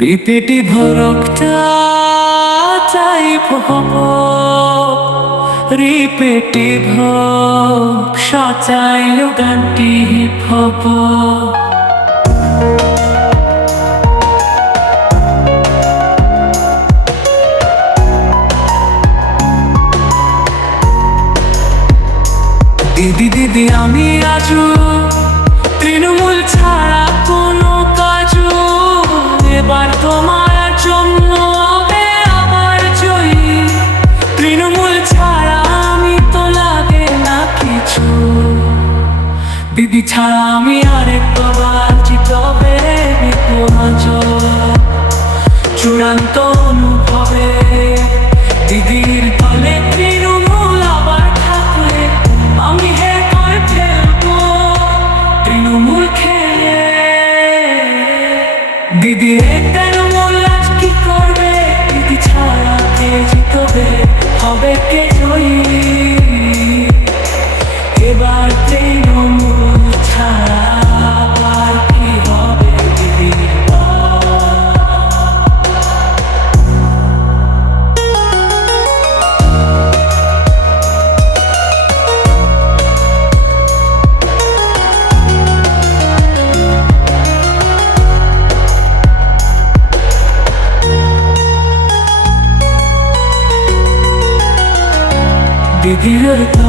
রিপিটি ভরকটা type হব রিপিটি ভক সাচাইল গানটি হব দিদি দিদি, আমি রাজু, তৃণমূল ছাড়া দিদি ছাড়া আমি আরেকবার জিতবে বিপদ চূড়ান্ত অনুভবে দিদির দলে তৃণমূল আবার থাকলে আমি হে করে ফেলব, তৃণমূল খেলে। দিদি তৃণমূল আজ কি করবে? দিদি ছাড়া কে জিতবে? হবে কে জয়ী? এবার তৃণমূল দিদির তো